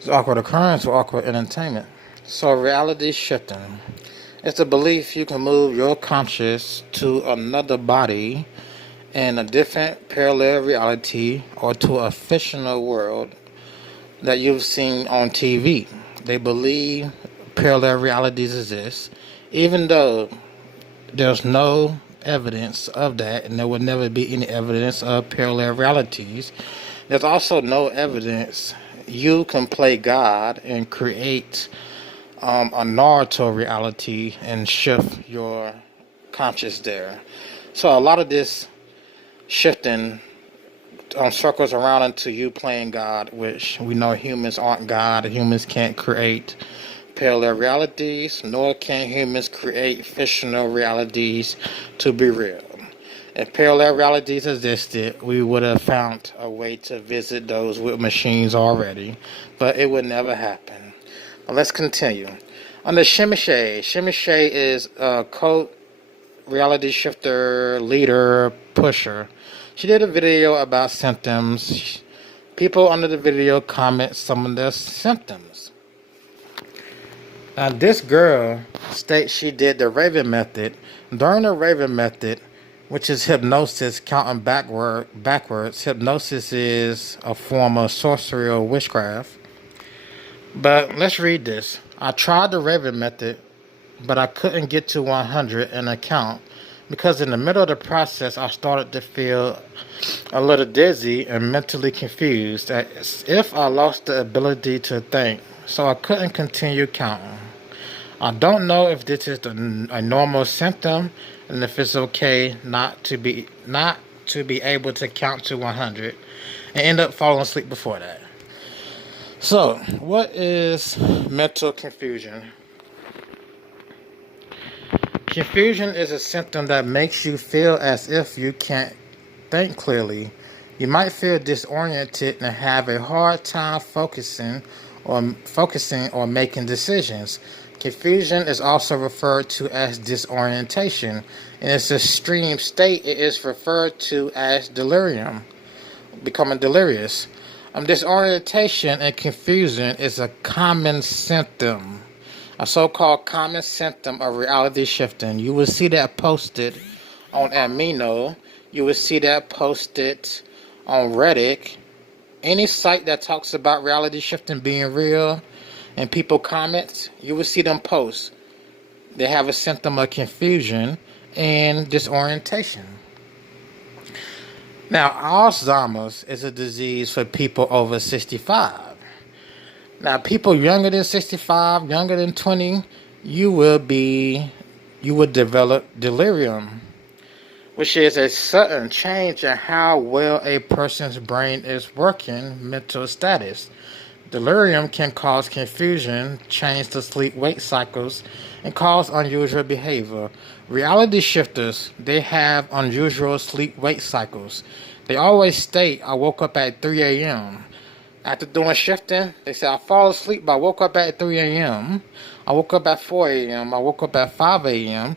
It's awkward occurrence or awkward entertainment. So reality shifting. It's the belief you can move your conscious to another body in a different parallel reality or to a fictional world that you've seen on TV. They believe parallel realities exist, even though there's no evidence of that, and there will never be any evidence of parallel realities. There's also no evidence you can play God and create a Naruto reality and shift your conscious there. So a lot of this shifting circles around into you playing God, which we know humans aren't God. Humans can't create parallel realities, nor can humans create fictional realities to be real. If parallel realities existed, we would have found a way to visit those with machines already, but it would never happen. But let's continue. Under Shimmy is a cult reality shifter, leader, pusher. She did a video about symptoms. People under the video comment some of their symptoms. Now, this girl states she did the Raven method. During the Raven method, which is hypnosis counting backwards, hypnosis is a form of sorcery or witchcraft. But let's read this. I tried the Raven method, but I couldn't get to 100 in a count because in the middle of the process, I started to feel a little dizzy and mentally confused, as if I lost the ability to think, so I couldn't continue counting. I don't know if this is a normal symptom and if it's okay not to be able to count to 100 and end up falling asleep before that. So, what is mental confusion? Confusion is a symptom that makes you feel as if you can't think clearly. You might feel disoriented and have a hard time focusing or making decisions. Confusion is also referred to as disorientation. In its extreme state, it is referred to as delirium, becoming delirious. Disorientation and confusion is a common symptom, a so-called common symptom of reality shifting. You will see that posted on Amino. You will see that posted on Reddit. Any site that talks about reality shifting being real and people comment, you will see them post. They have a symptom of confusion and disorientation. Now, Alzheimer's is a disease for people over 65. Now, people younger than 65, younger than 20, you will develop delirium, which is a sudden change in how well a person's brain is working, mental status. Delirium can cause confusion, change the sleep-wake cycles, and cause unusual behavior. Reality shifters, they have unusual sleep-wake cycles. They always state, I woke up at 3 a.m. After doing shifting, they say, I fall asleep, but I woke up at 3 a.m. I woke up at 4 a.m. I woke up at 5 a.m.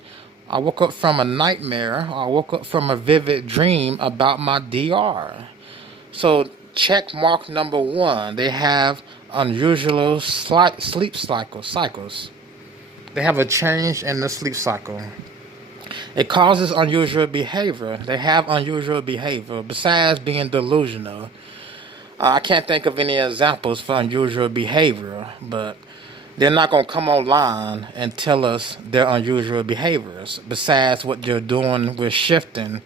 I woke up from a nightmare. I woke up from a vivid dream about my DR. So, check mark number 1. They have unusual sleep cycles. They have a change in the sleep cycle. It causes unusual behavior. They have unusual behavior besides being delusional. I can't think of any examples for unusual behavior, but they're not going to come online and tell us their unusual behaviors. Besides what they're doing with shifting,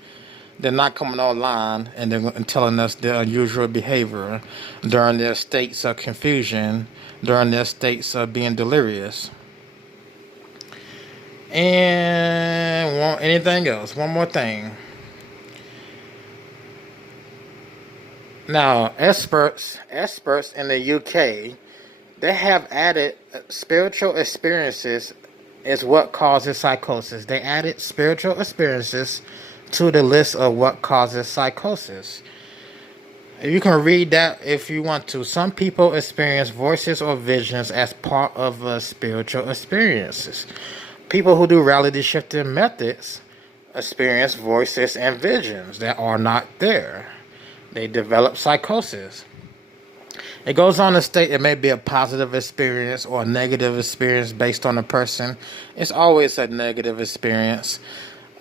they're not coming online and telling us their unusual behavior during their states of confusion, during their states of being delirious. And anything else? One more thing. Now, experts in the UK, they have added spiritual experiences is what causes psychosis. They added spiritual experiences to the list of what causes psychosis. You can read that if you want to. Some people experience voices or visions as part of spiritual experiences. People who do reality shifting methods experience voices and visions that are not there. They develop psychosis. It goes on to state it may be a positive experience or a negative experience based on the person. It's always a negative experience.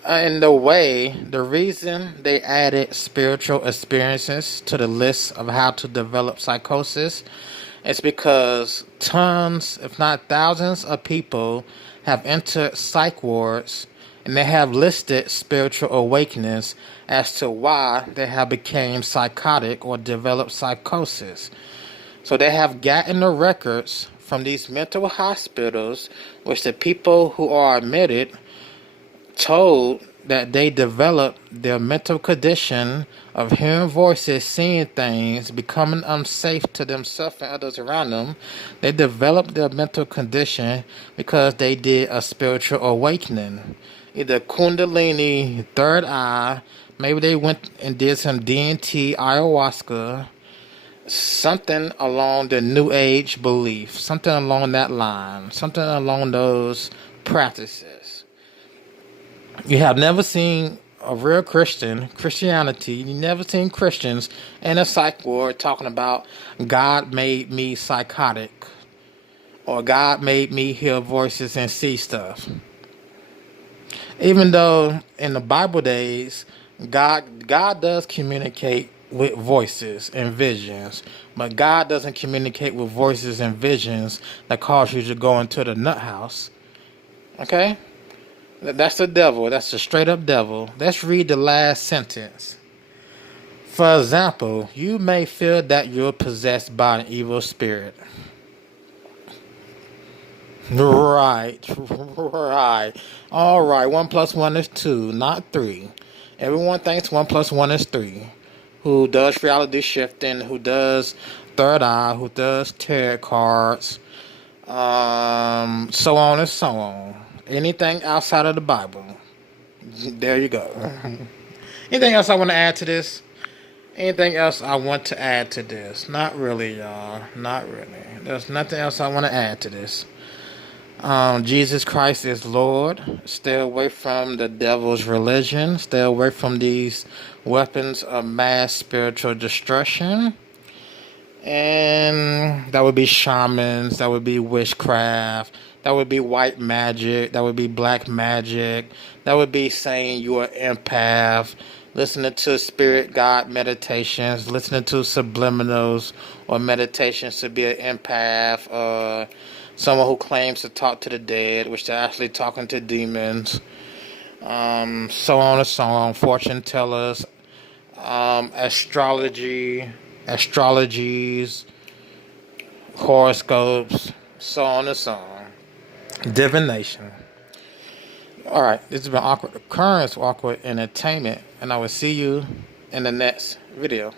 In the reason they added spiritual experiences to the list of how to develop psychosis is because tons, if not thousands, of people have entered psych wards and they have listed spiritual awakenings as to why they have become psychotic or developed psychosis. So they have gotten the records from these mental hospitals, which the people who are admitted told that they developed their mental condition of hearing voices, seeing things, becoming unsafe to themselves and others around them. They developed their mental condition because they did a spiritual awakening. Either Kundalini, third eye, maybe they went and did some DMT, ayahuasca, something along the New Age belief, something along that line, something along those practices. You have never seen a real Christianity, you never seen Christians in a psych ward talking about God made me psychotic or God made me hear voices and see stuff. Even though in the Bible days, God does communicate with voices and visions, but God doesn't communicate with voices and visions that cause you to go into the nut house. Okay? That's the devil. That's the straight up devil. Let's read the last sentence. For example, you may feel that you're possessed by an evil spirit. Right. All right. 1 plus 1 is 2, not 3. Everyone thinks 1 plus 1 is 3. Who does reality shifting, who does third eye, who does tarot cards, so on and so on. Anything outside of the Bible. There you go. Anything else I want to add to this? Anything else I want to add to this? Not really, y'all. Not really. There's nothing else I want to add to this. Jesus Christ is Lord. Stay away from the devil's religion. Stay away from these weapons of mass spiritual destruction. And that would be shamans. That would be witchcraft. That would be white magic. That would be black magic. That would be saying you are empath. Listening to spirit guide meditations. Listening to subliminals or meditations to be an empath. Someone who claims to talk to the dead, which they're actually talking to demons. So on and so on. Fortune tellers. Astrologies. Horoscopes. So on and so on. Divination. Alright, this has been Awkward Occurrence, Awkward Entertainment, and I will see you in the next video.